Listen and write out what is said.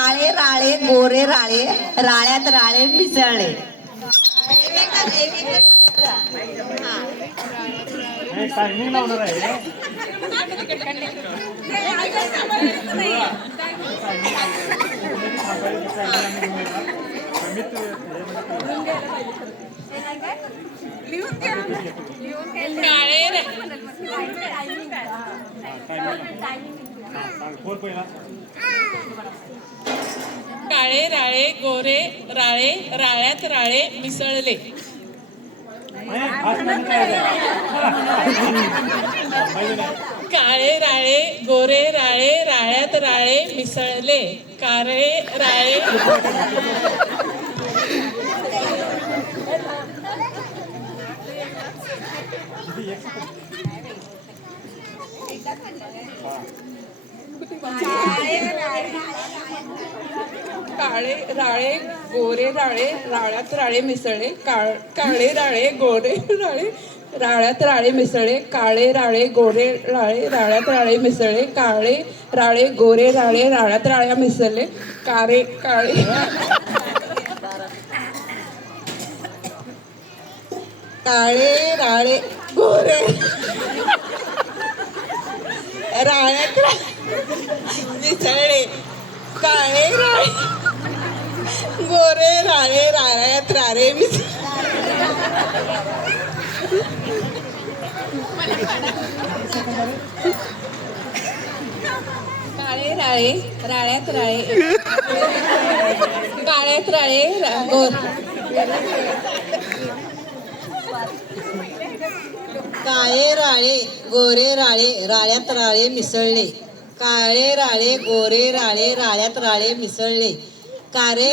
काळे राळे गोरे राळे राळ्यात राळे मिसळले. टायमिंग लावणार आहे. काळे राळे गोरे राळे राळ्यात राळे मिसळले. काळे राळे गोरे राळे राळ्यात राळे मिसळले. काळे राळे काळे राळे गोरे राळे राळ्यात राळे मिसळले. काळे राळे गोरे राळे राळ्यात राळे मिसळले. काळे राळे गोरे राळे राळ्यात राळे मिसळले. काळे राळे गोरे राळे राळ्यात राळ्या मिसळले. काळे काळे काळे राळे गोरे राळ्यात मिसळले. काळे राळे गोरे राळे राळ्यात राळे मिसळले. काळे राळे राळ्यात राळे काळ्यात राळे काळे राळे गोरे राळे राळ्यात राळे मिसळले. काळे राळे गोरे राळे राळ्यात राळे मिसळले. कारे